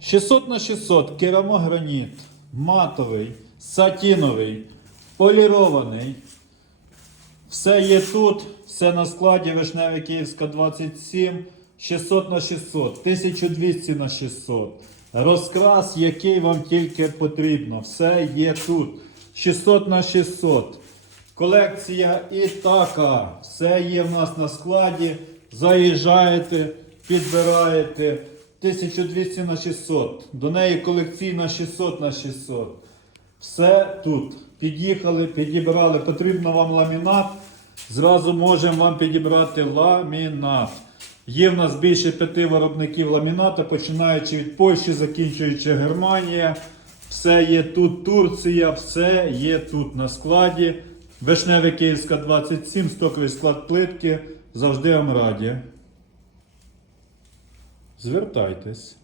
600 на 600 керамограніт, матовий, сатіновий, полірований. Все є тут, все на складі Вишневе Київська 27, 600 на 600, 1200 на 600. Розкрас, який вам тільки потрібно. Все є тут. 600 на 600. Колекція Ітака. Все є в нас на складі. Заїжджаєте, підбираєте. 1200 на 600. До неї колекційна 600 на 600. Все тут. Під'їхали, підібрали. Потрібно вам ламінат. Зразу можемо вам підібрати ламінат. Є в нас більше п'яти виробників ламіната, починаючи від Польщі, закінчуючи Германія. Все є тут, Турція, все є тут на складі. Вишневе Київська 27, стоковий склад плитки. Завжди вам раді. Звертайтесь.